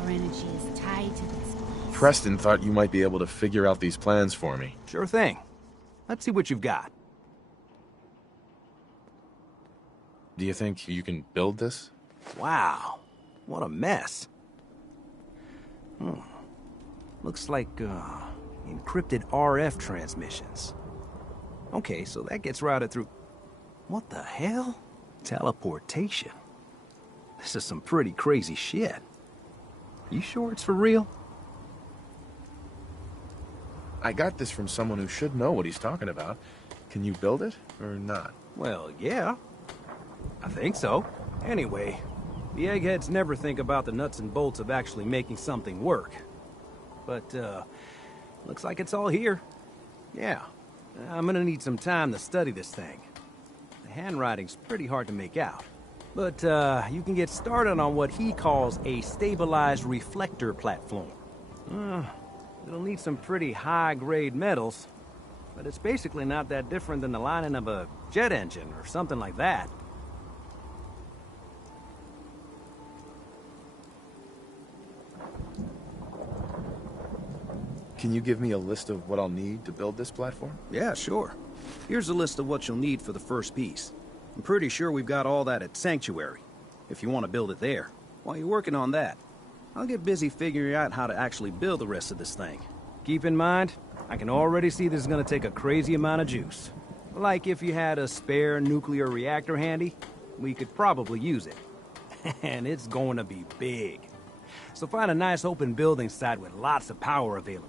power energy is tied to this place. Preston thought you might be able to figure out these plans for me. Sure thing. Let's see what you've got. Do you think you can build this? Wow. What a mess. Looks like, encrypted RF transmissions. Okay, so that gets routed through... What the hell? Teleportation. This is some pretty crazy shit. You sure it's for real? I got this from someone who should know what he's talking about. Can you build it, or not? Well, yeah. I think so. Anyway, the eggheads never think about the nuts and bolts of actually making something work. But, looks like it's all here. Yeah. I'm gonna need some time to study this thing. The handwriting's pretty hard to make out. But, you can get started on what he calls a stabilized reflector platform. It'll need some pretty high-grade metals, but it's basically not that different than the lining of a jet engine or something like that. Can you give me a list of what I'll need to build this platform? Yeah, sure. Here's a list of what you'll need for the first piece. I'm pretty sure we've got all that at Sanctuary, if you want to build it there. While you're working on that, I'll get busy figuring out how to actually build the rest of this thing. Keep in mind, I can already see this is going to take a crazy amount of juice. Like if you had a spare nuclear reactor handy, we could probably use it. And it's going to be big. So find a nice open building site with lots of power available.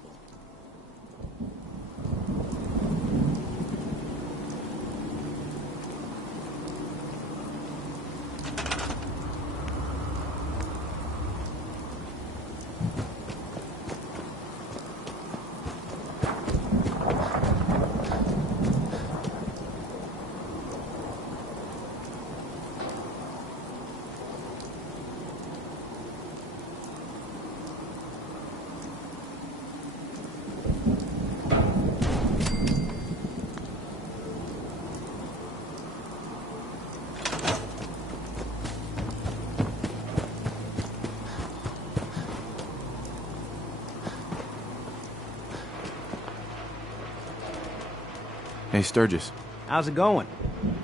Hey, Sturgis. How's it going?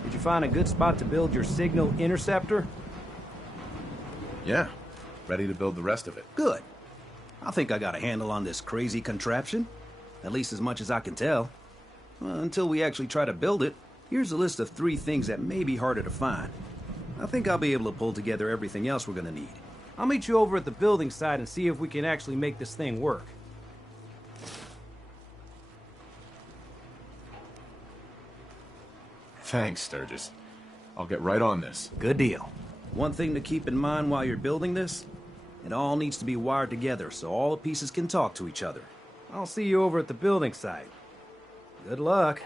Did you find a good spot to build your signal interceptor? Yeah. Ready to build the rest of it. Good. I think I got a handle on this crazy contraption. At least as much as I can tell. Until we actually try to build it, here's a list of 3 things that may be harder to find. I think I'll be able to pull together everything else we're gonna need. I'll meet you over at the building site and see if we can actually make this thing work. Thanks, Sturgis. I'll get right on this. Good deal. One thing to keep in mind while you're building this, it all needs to be wired together so all the pieces can talk to each other. I'll see you over at the building site. Good luck.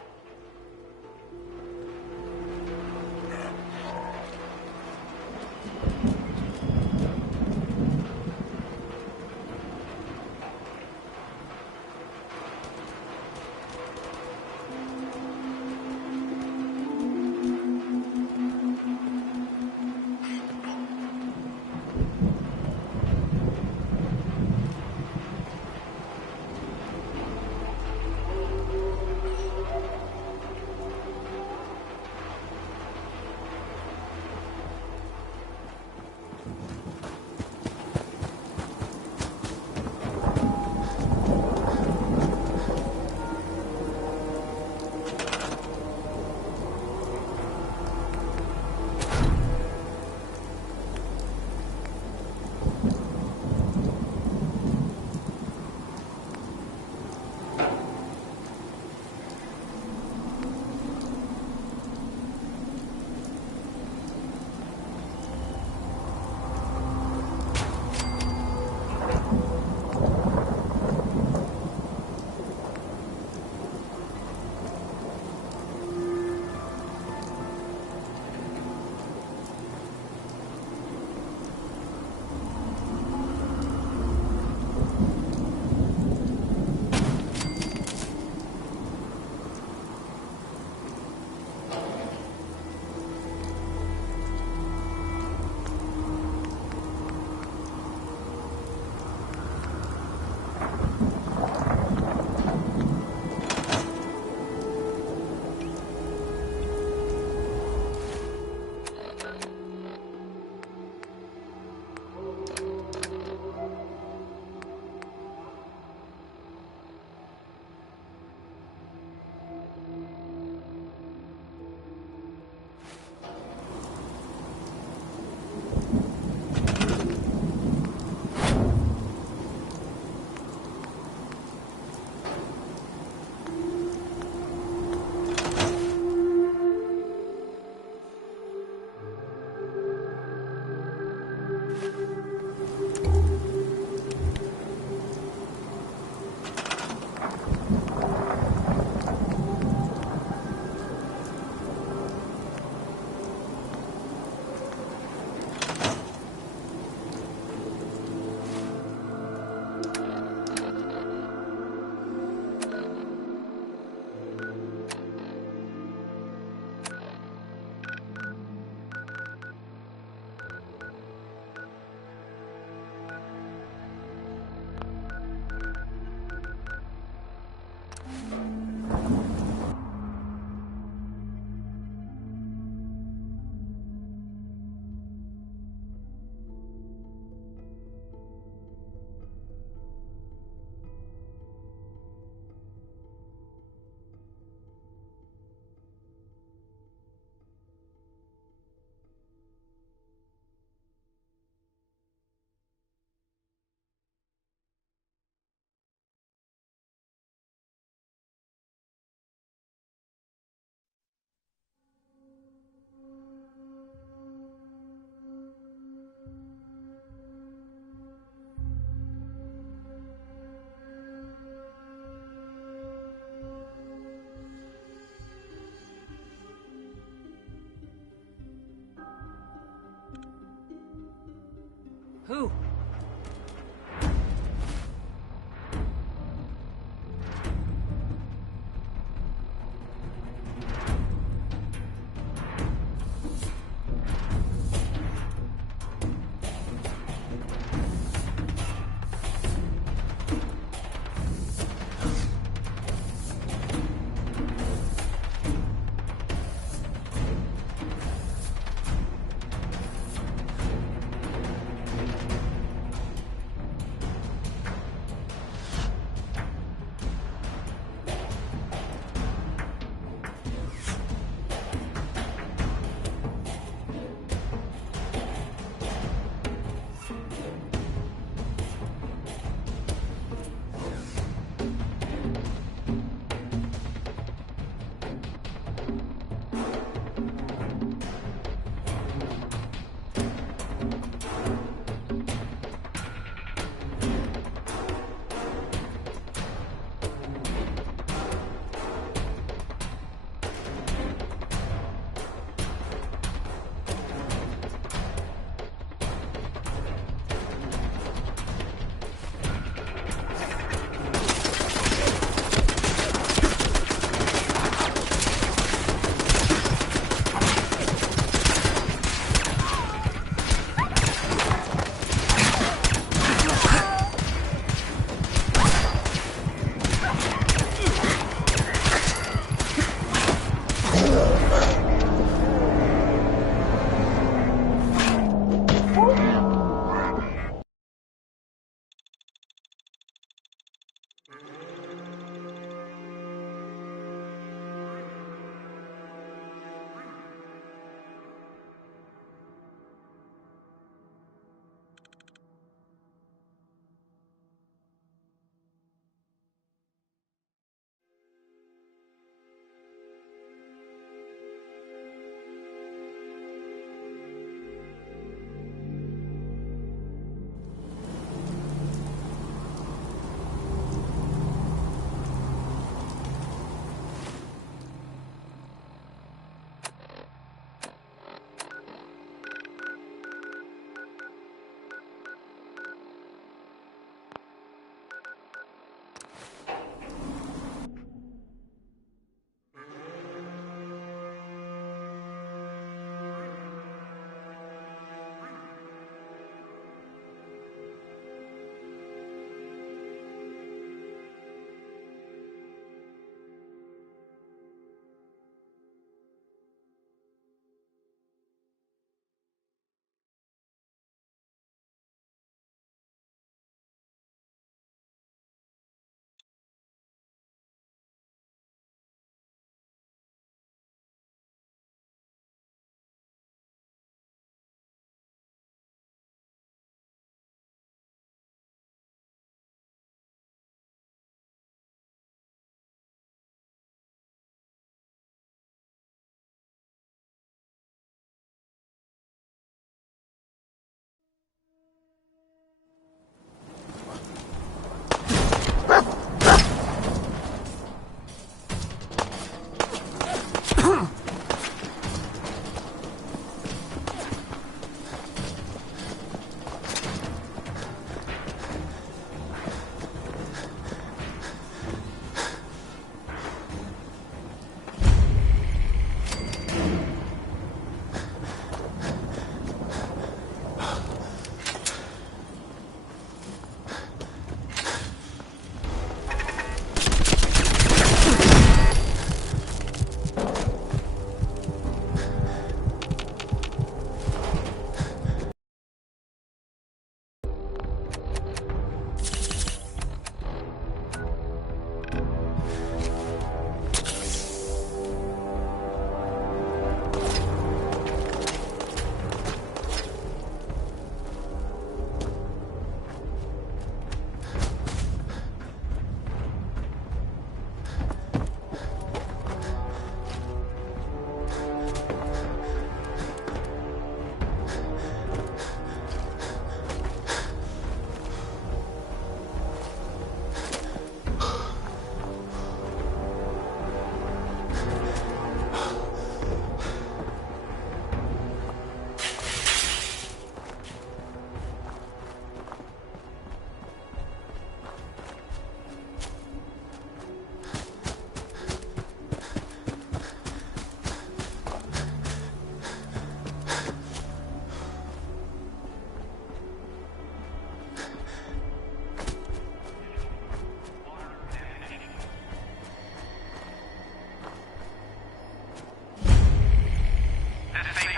Who?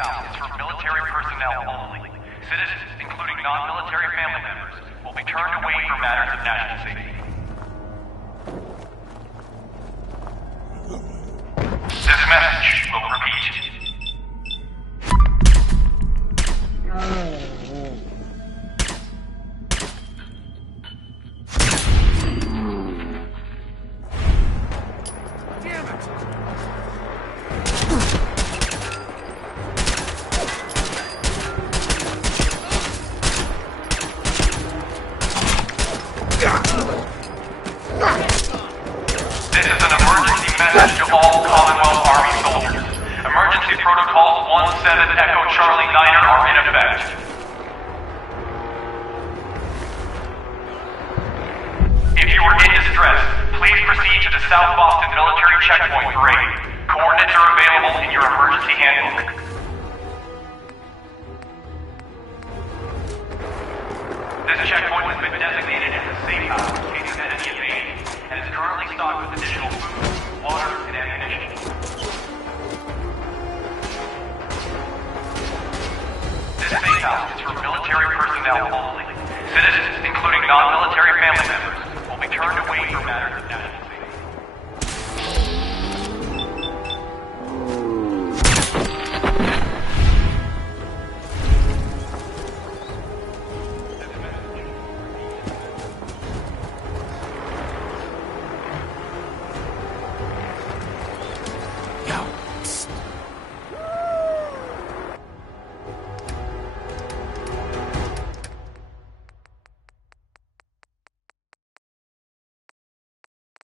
house is for military personnel only. Citizens, including non-military family members, will be turned away for matters of national safety. This message will repeat. This is an emergency message to all Commonwealth Army soldiers. Emergency protocols 17 Echo Charlie Niner are in effect. If you are in distress, please proceed to the South Boston Military Checkpoint Parade. Coordinates are available in your emergency handbook. This checkpoint has been designated as a safe house in case of enemy invasion, and is currently stocked with additional food, water, and ammunition. This safe house is for military personnel only. Citizens, including non-military family members, will be turned away for matters of national safety.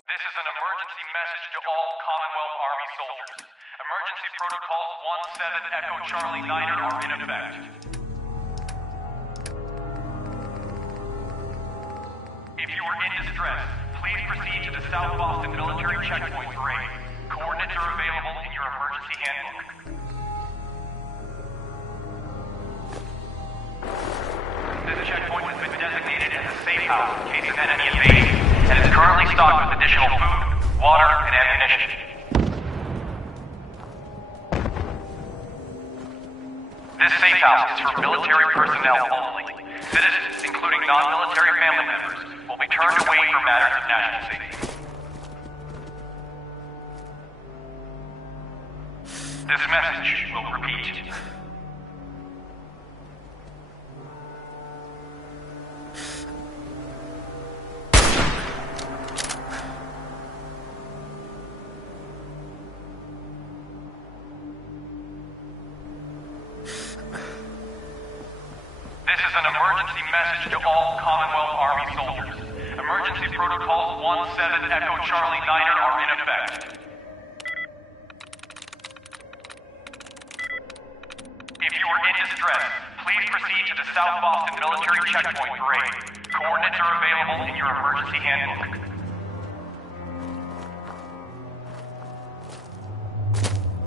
This is an emergency message to all Commonwealth Army soldiers. Emergency protocols 17 Echo Charlie Niner are in effect. If you are in distress, please proceed to the South Boston Military Checkpoint Parade. Coordinates are available in your emergency handbook. This checkpoint has been designated as a safe house in case of enemy invasion, and is currently stocked with additional food, water, and ammunition. This safe house is for military personnel only. Citizens, including non-military family members, will be turned away for matters of national safety. This message will repeat. This is an emergency message to all Commonwealth Army soldiers. Emergency protocols 17 Echo Charlie Niner are in effect. If you are in distress, please proceed to the South Boston Military Checkpoint Parade. Coordinates are available in your emergency handbook.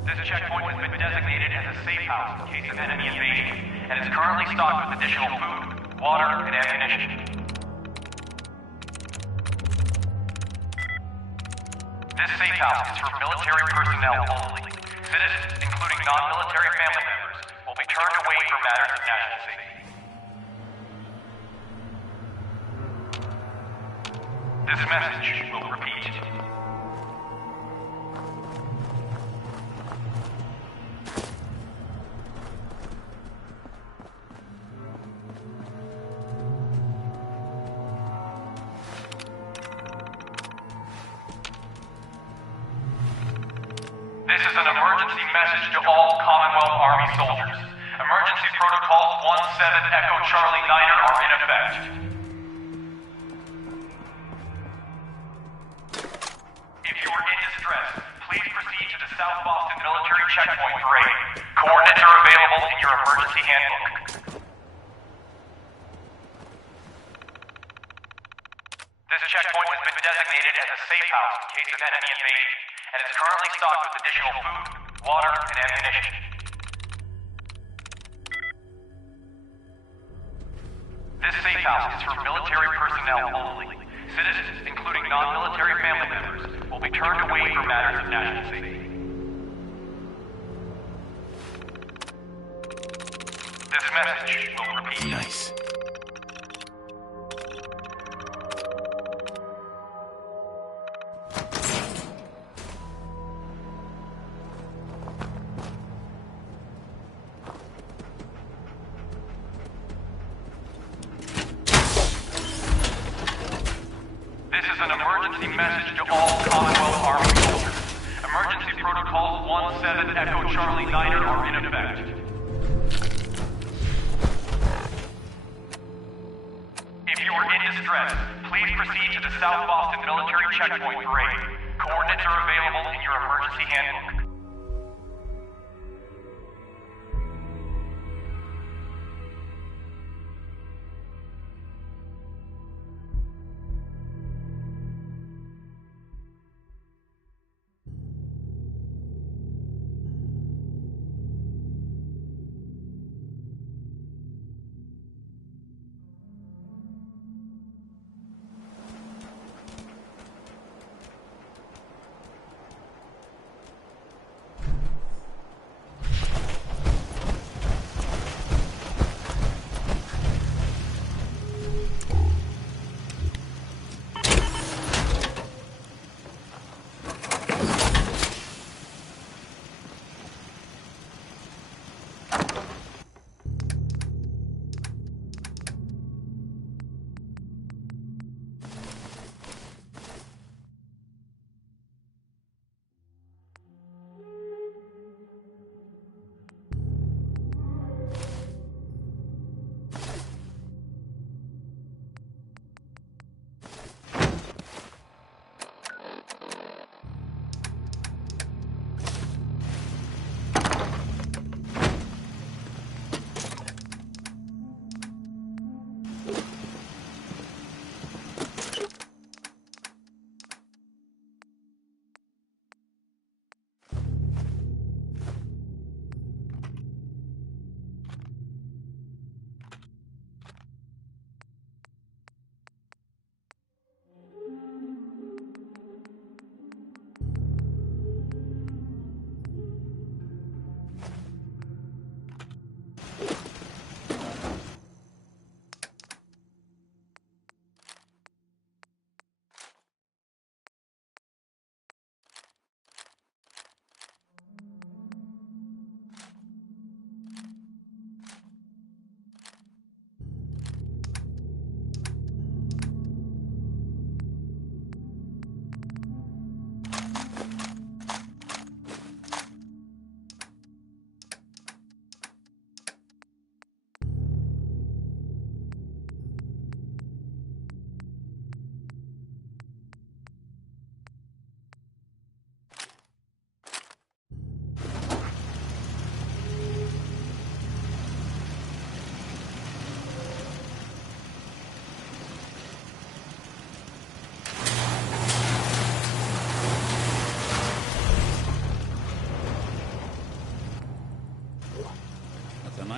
This checkpoint has been designated as a safe house in case of enemy invasion, and is currently stocked with additional food, water, and ammunition. This safe house is for military personnel only. Citizens, including non-military family members, will be turned away for matters of national safety. This message will repeat. This is an emergency message to all Commonwealth Army soldiers. Emergency protocols 17 Echo Charlie Niner are in effect. If you are in distress, please proceed to the South Boston Military Checkpoint Parade. Coordinates are available in your emergency handbook. This checkpoint has been designated as a safe house in case of enemy invasion, and is currently stocked with additional food, water, and ammunition. This safe house is for military personnel only. Citizens, including non-military family members, will be turned away for matters of national safety. message will repeat. Nice. This is an emergency message to all Commonwealth Army soldiers. Emergency protocols 17 Echo Charlie Niner are in effect. If you are in distress, please proceed to the South Boston Military Checkpoint Parade. Coordinates are available in your emergency handbook.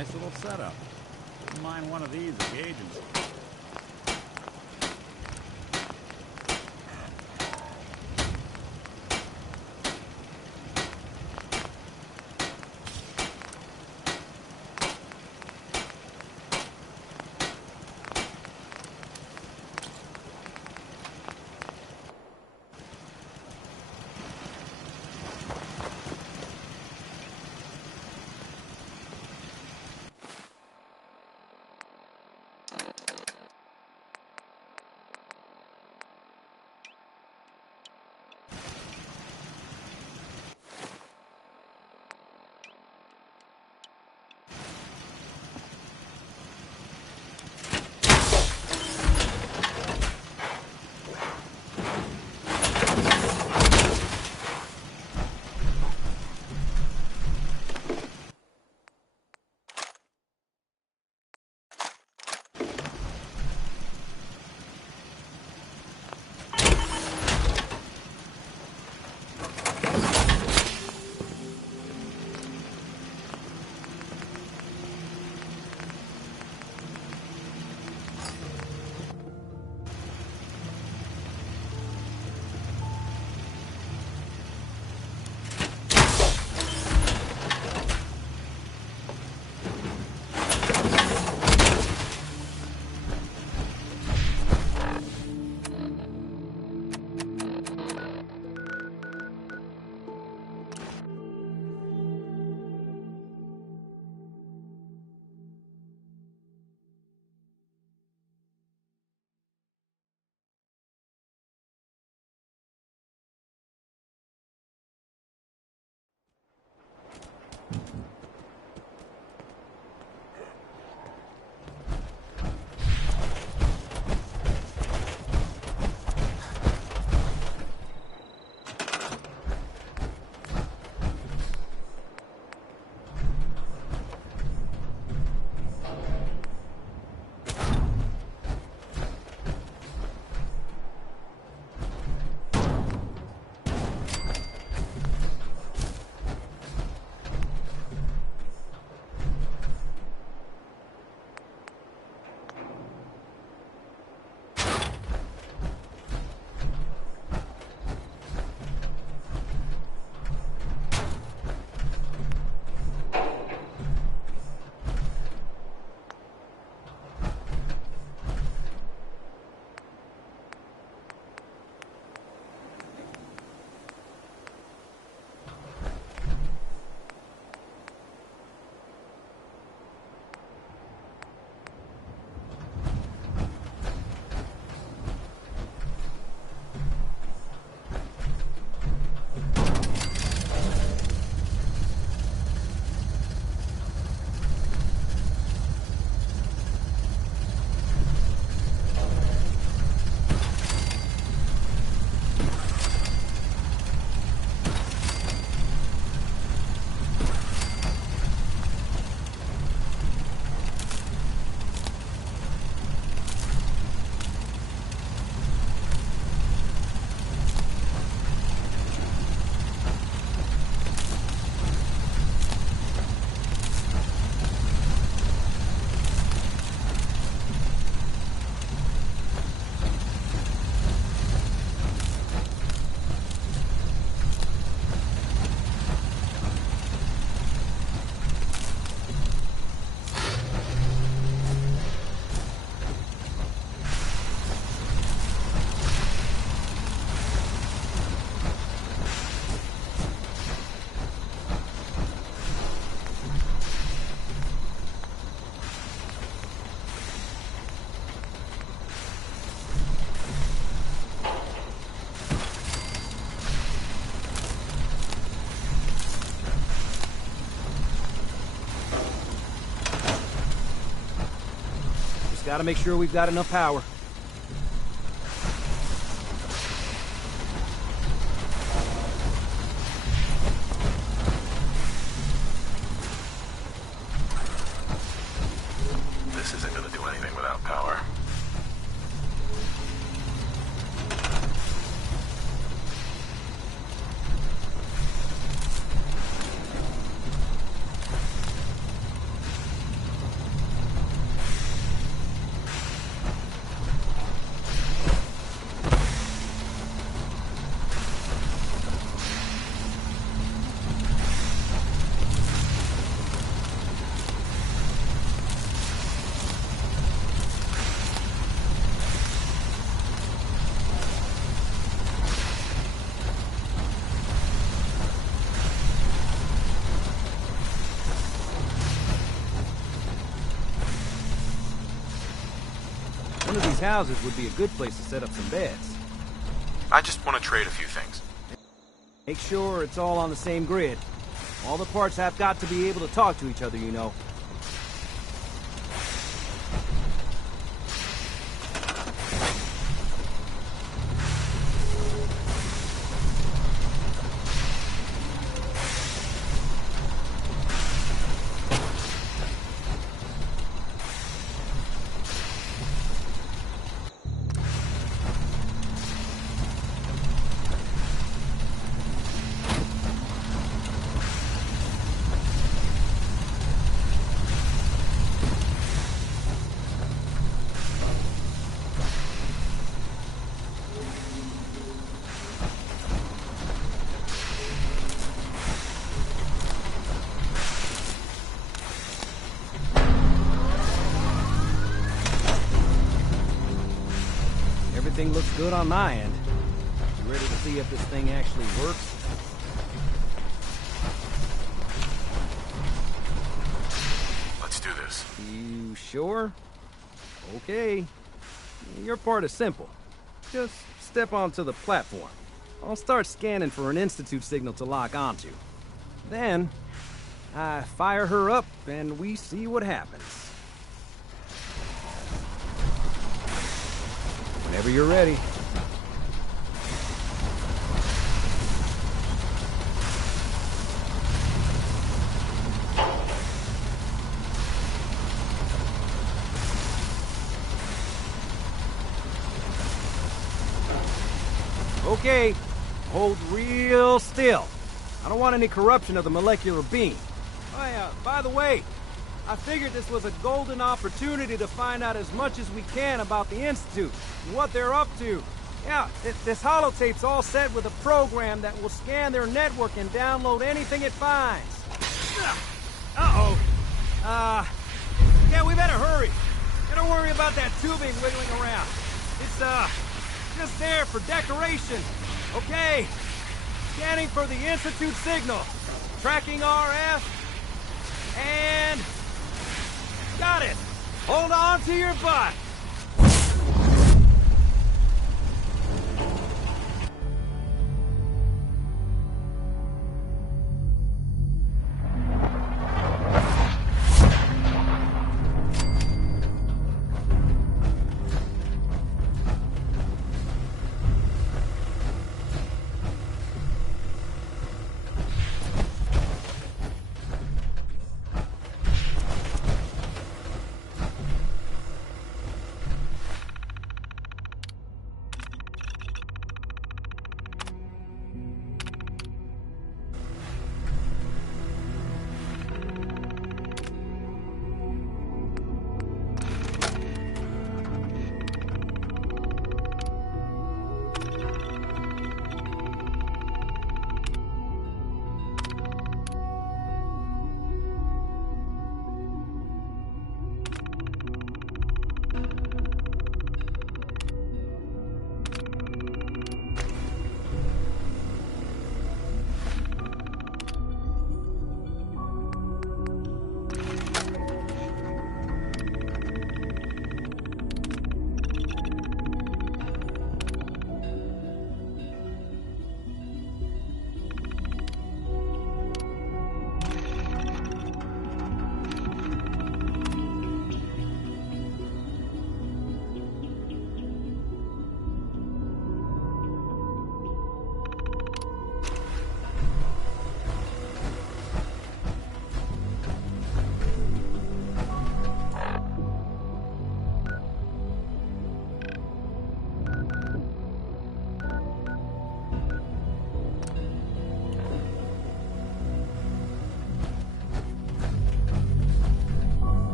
Nice little setup. Wouldn't mind one of these at the agency. gotta make sure we've got enough power. This isn't gonna do anything without power. One of these houses would be a good place to set up some beds. I just want to trade a few things. Make sure it's all on the same grid. All the parts have got to be able to talk to each other, you know. Everything looks good on my end. You ready to see if this thing actually works? Let's do this. You sure? Okay. Your part is simple. Just step onto the platform. I'll start scanning for an Institute signal to lock onto. Then, I fire her up and we see what happens. Whenever you're ready. Okay, hold real still. I don't want any corruption of the molecular beam. Oh yeah, by the way, I figured this was a golden opportunity to find out as much as we can about the Institute and what they're up to. Yeah, this holotape's all set with a program that will scan their network and download anything it finds. Uh-oh. Yeah, we better hurry. Don't worry about that tubing wiggling around. It's, just there for decoration. Okay. Scanning for the Institute signal. Tracking RF. And... got it! Hold on to your butt!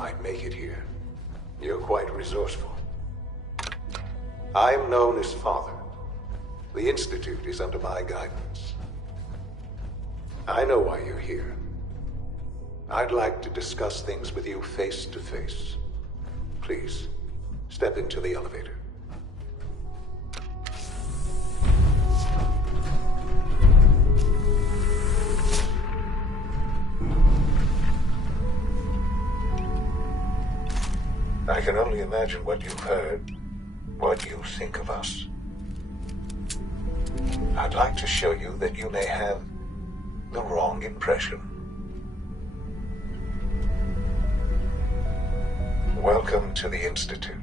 might make it here. You're quite resourceful. I'm known as Father. The Institute is under my guidance. I know why you're here. I'd like to discuss things with you face to face. Please, step into the elevator. I can only imagine what you've heard, what you think of us. I'd like to show you that you may have the wrong impression. Welcome to the Institute.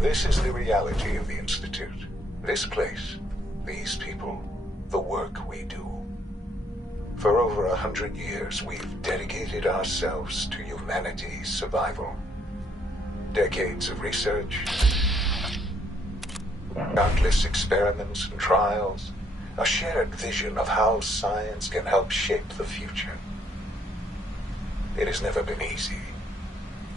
This is the reality of the Institute. This place, these people, the work we do. For over 100 years, we've dedicated ourselves to humanity's survival. Decades of research, countless experiments and trials, a shared vision of how science can help shape the future. It has never been easy,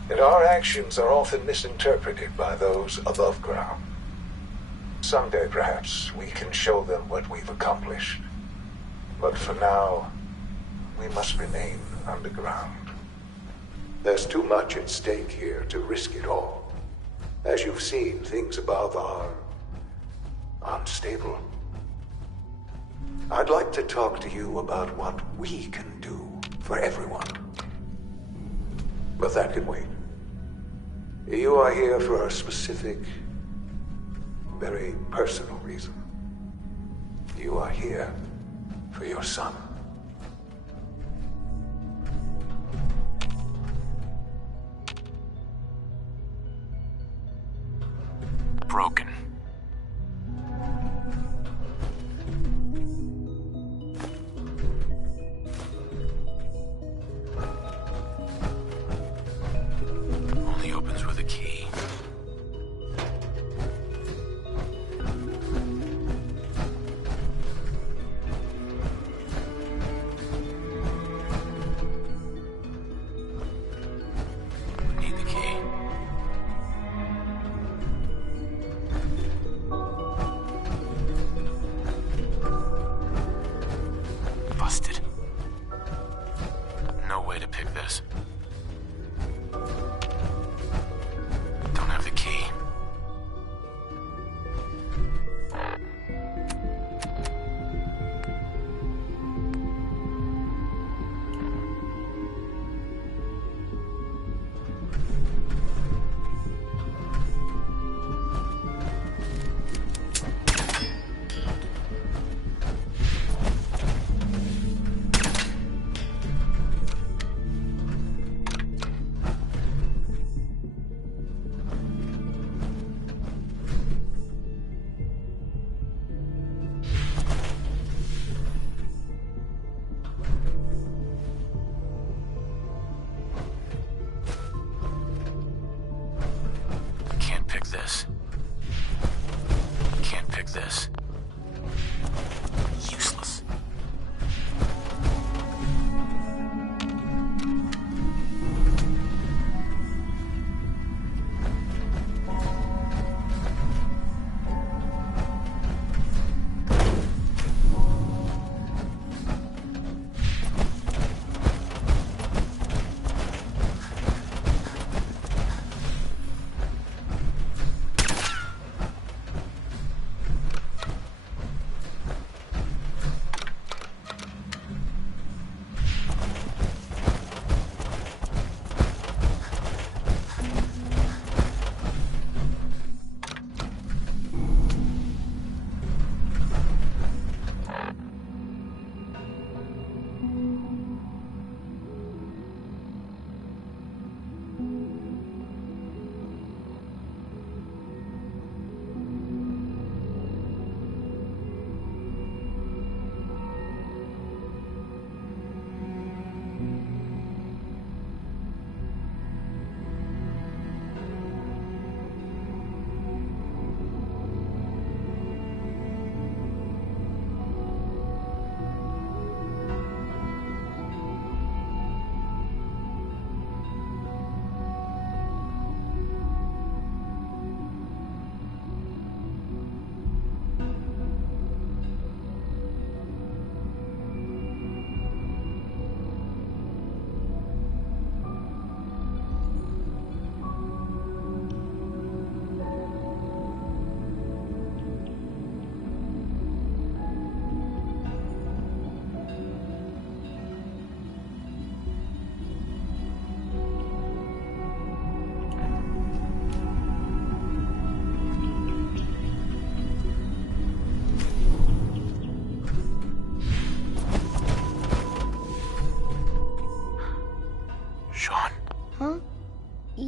and our actions are often misinterpreted by those above ground. Someday, perhaps, we can show them what we've accomplished. But for now, we must remain underground. There's too much at stake here to risk it all. As you've seen, things above are unstable. I'd like to talk to you about what we can do for everyone. But that can wait. You are here for a specific, very personal reason. You are here for your son. Broken. Only opens with a key. Need the key. Busted. No way to pick this.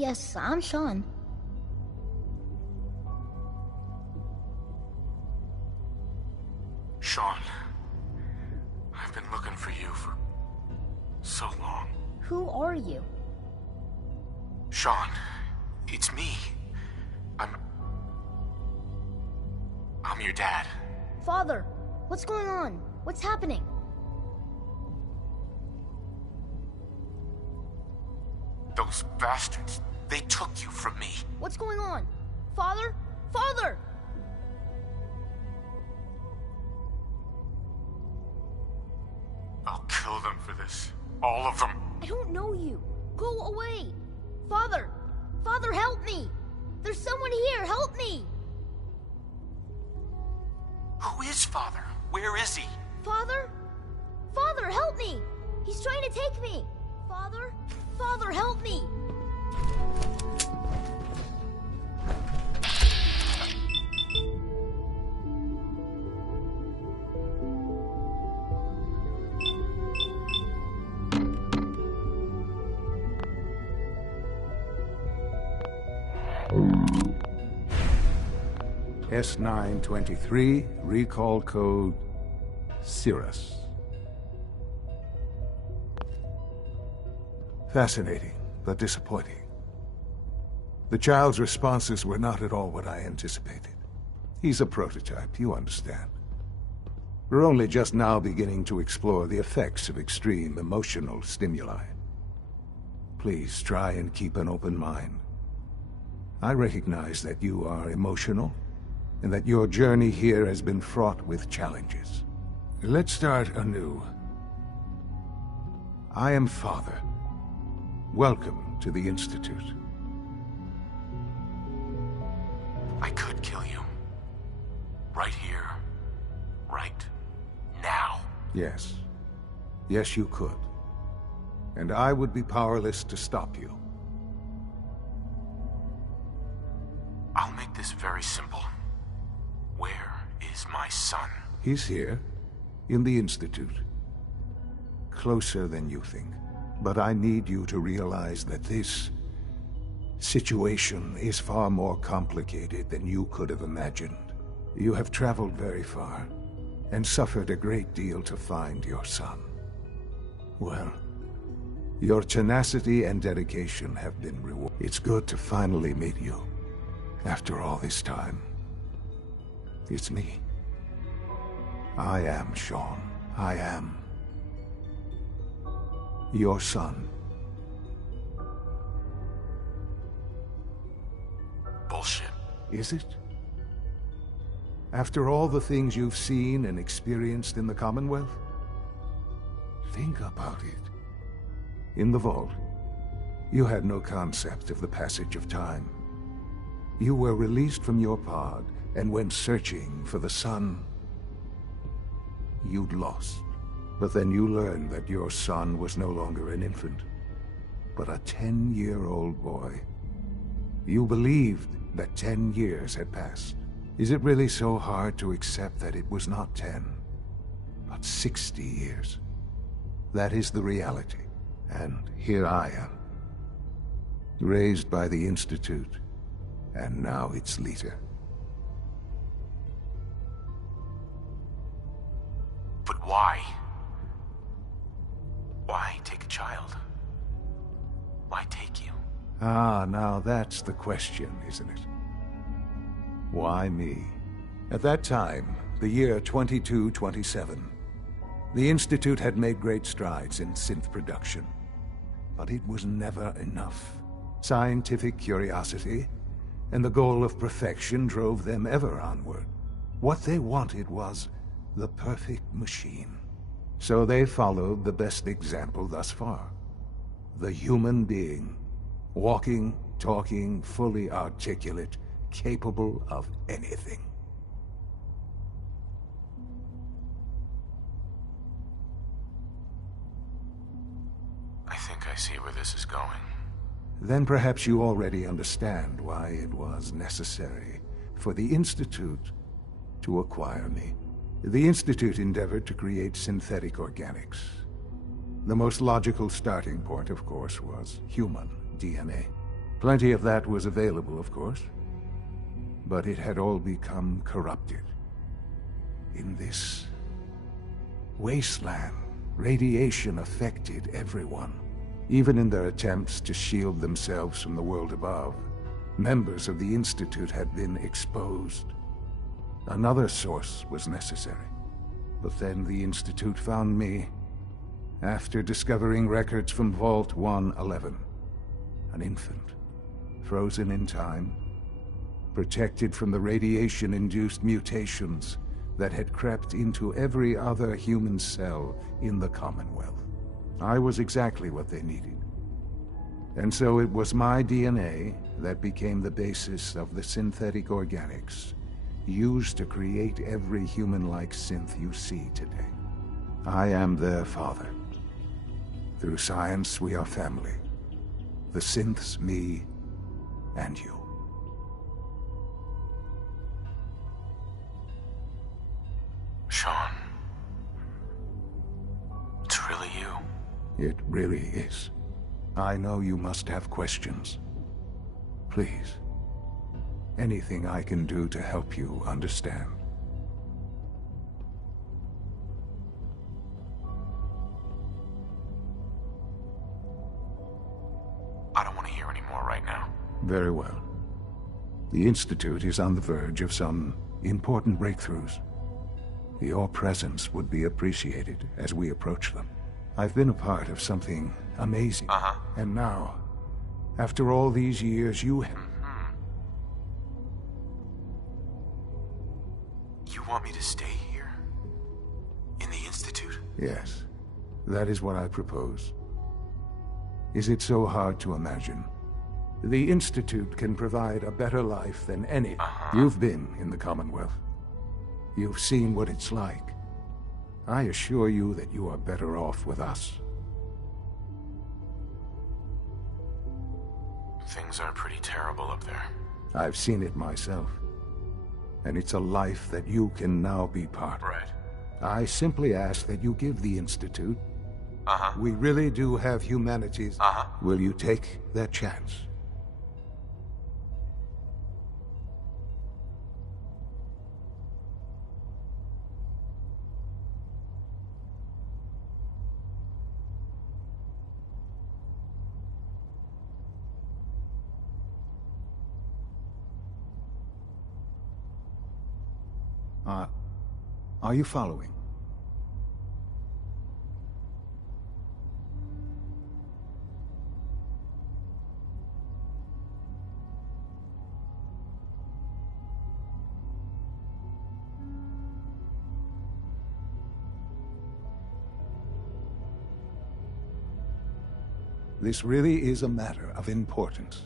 yes, I'm Sean. Sean, I've been looking for you for so long. Who are you? Sean, it's me. I'm your dad. Father, what's going on? What's happening? Those bastards, they took you from me. What's going on? Father? Father! I'll kill them for this. All of them. I don't know you. Go away. Father! Father, help me! There's someone here, help me! Who is Father? Where is he? Father? Father, help me! He's trying to take me! Father? Father, help me! S923, recall code Cirrus. Fascinating, but disappointing. The child's responses were not at all what I anticipated. He's a prototype, you understand. We're only just now beginning to explore the effects of extreme emotional stimuli. Please try and keep an open mind. I recognize that you are emotional, and that your journey here has been fraught with challenges. Let's start anew. I am Father. Welcome to the Institute. I could kill you. Right here. Right now. Yes. Yes, you could. And I would be powerless to stop you. I'll make this very simple. Where is my son? He's here, in the Institute. Closer than you think. But I need you to realize that this situation is far more complicated than you could have imagined. You have traveled very far, and suffered a great deal to find your son. Well, your tenacity and dedication have been rewarded. It's good to finally meet you, after all this time. It's me. I am Sean. I am your son. Bullshit. Is it? After all the things you've seen and experienced in the Commonwealth? Think about it. In the vault, you had no concept of the passage of time. You were released from your pod and went searching for the son you'd lost. But then you learned that your son was no longer an infant, but a 10-year-old boy. You believed that 10 years had passed. Is it really so hard to accept that it was not 10, but 60 years? That is the reality, and here I am, raised by the Institute, and now its leader. But why? Why take a child? Why take you? Ah, now that's the question, isn't it? Why me? At that time, the year 2227, the Institute had made great strides in synth production. But it was never enough. Scientific curiosity and the goal of perfection drove them ever onward. What they wanted was the perfect machine. So they followed the best example thus far. The human being. Walking, talking, fully articulate, capable of anything. I think I see where this is going. Then perhaps you already understand why it was necessary for the Institute to acquire me. The Institute endeavored to create synthetic organics. The most logical starting point, of course, was human DNA. Plenty of that was available, of course. But it had all become corrupted. In this wasteland, radiation affected everyone. Even in their attempts to shield themselves from the world above, members of the Institute had been exposed. Another source was necessary. But then the Institute found me after discovering records from Vault 111. An infant, frozen in time, protected from the radiation-induced mutations that had crept into every other human cell in the Commonwealth. I was exactly what they needed. And so it was my DNA that became the basis of the synthetic organics used to create every human-like synth you see today. I am their father. Through science, we are family. The synths, me, and you. Sean. It's really you. It really is. I know you must have questions. Please. Anything I can do to help you understand. I don't want to hear any more right now. Very well. The Institute is on the verge of some important breakthroughs. Your presence would be appreciated as we approach them. I've been a part of something amazing. And now, after all these years, you have... You want me to stay here? In the Institute? Yes, that is what I propose. Is it so hard to imagine? The Institute can provide a better life than any. You've been in the Commonwealth. You've seen what it's like. I assure you that you are better off with us. Things are pretty terrible up there. I've seen it myself. And it's a life that you can now be part of. Right. I simply ask that you give the Institute. We really do have humanities. Will you take that chance? Are you following? This really is a matter of importance.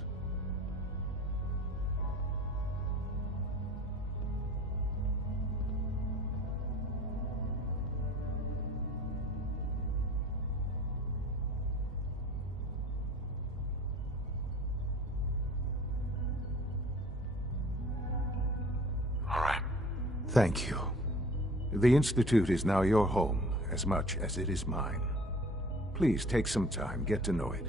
Thank you. The Institute is now your home, as much as it is mine. Please take some time, get to know it.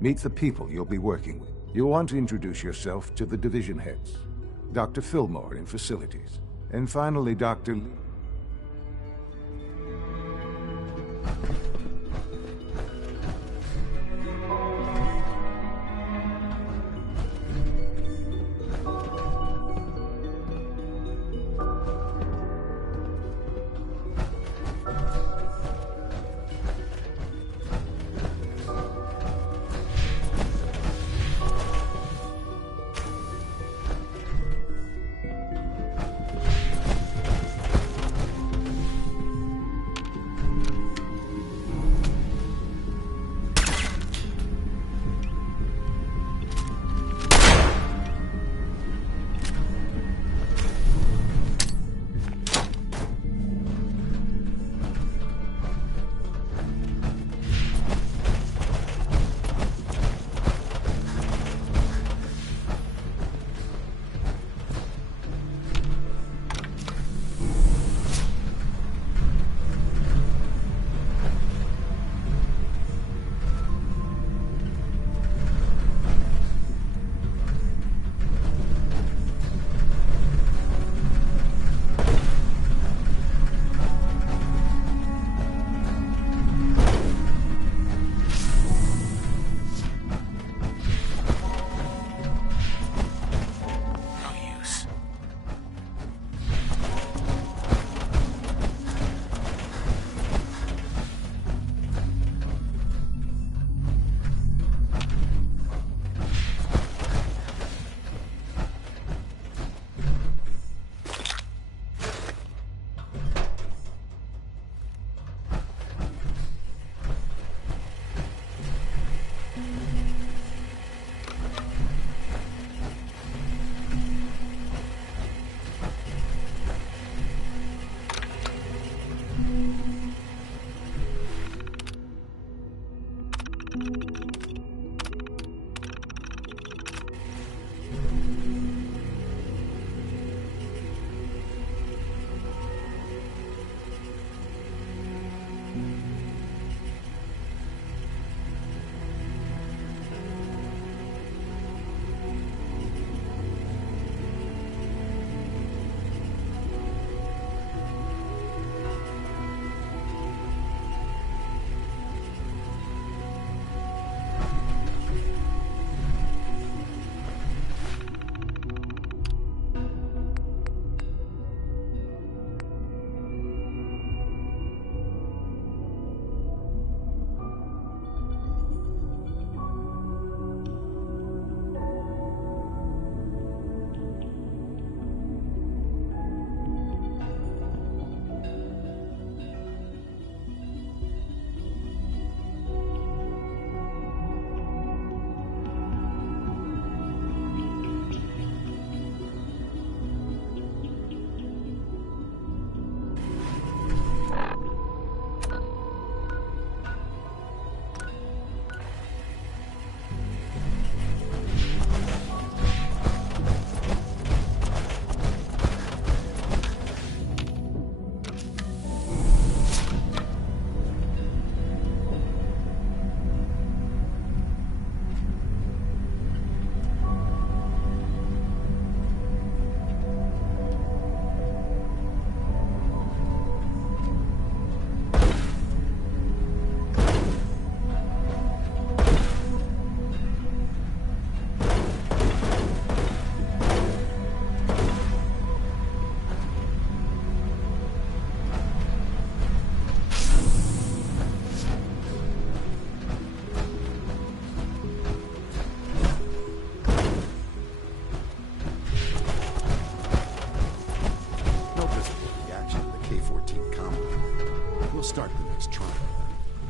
Meet the people you'll be working with. You'll want to introduce yourself to the division heads. Dr. Fillmore in facilities. And finally, Dr. Lee.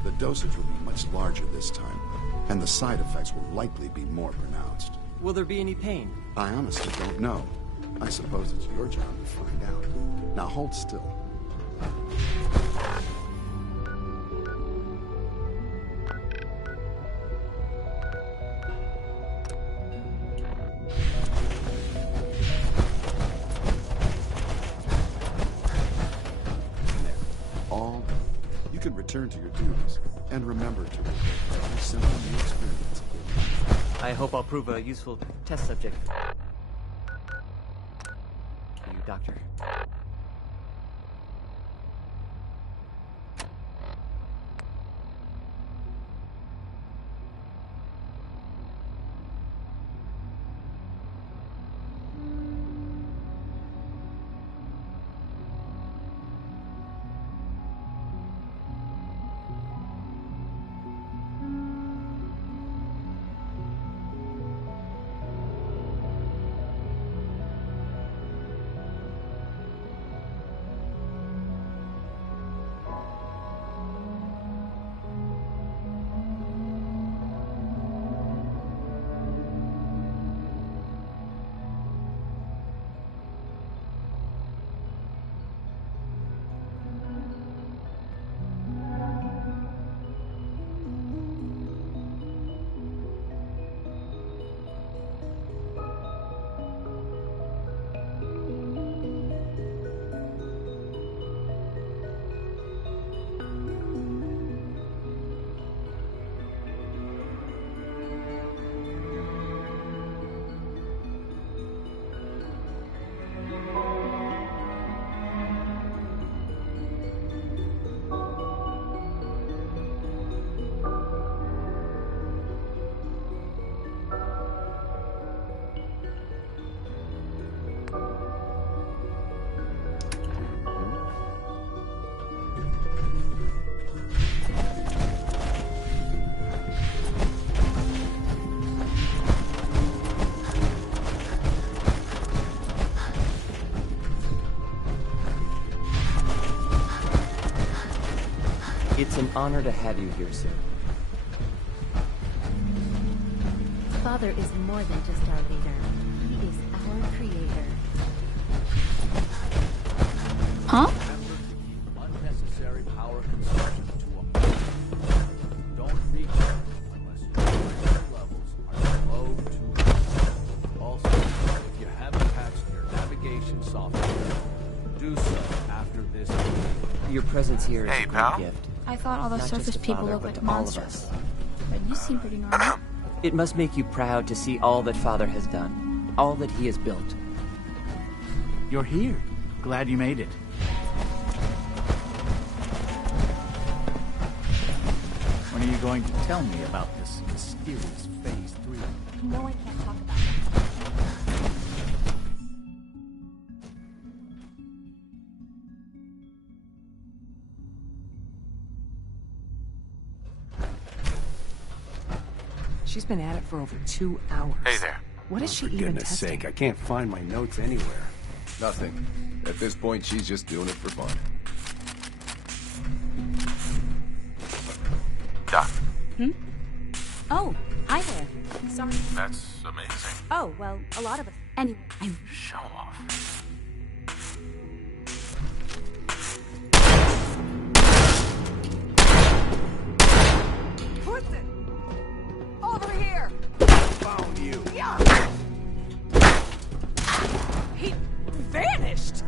The dosage will be much larger this time, and the side effects will likely be more pronounced. Will there be any pain? I honestly don't know. I suppose it's your job to find out. Now hold still. All done. You can return to your duties, and remember to report every symptom you experience. I hope I'll prove a useful test subject. For you, Doctor. It's an honor to have you here, sir. Father is more than just our leader. He is our creator. Huh? Unnecessary power consumption to a don't reach Your presence here is Hey, a great pal. gift. I thought all the Not surface just to people Father, looked but like to all of monsters. us. But you seem pretty normal. It must make you proud to see all that Father has done, all that he has built. You're here. Glad you made it. When are you going to tell me about this mysterious Phase 3? No, I can't talk about it. She's been at it for over 2 hours. Hey there. What is she For even goodness testing? sake, I can't find my notes anywhere. Nothing. At this point, she's just doing it for fun. Doc, Oh, hi there. Sorry. that's amazing. Oh, well, a lot of us. Anyway, Show off. Over here! Found you. He vanished!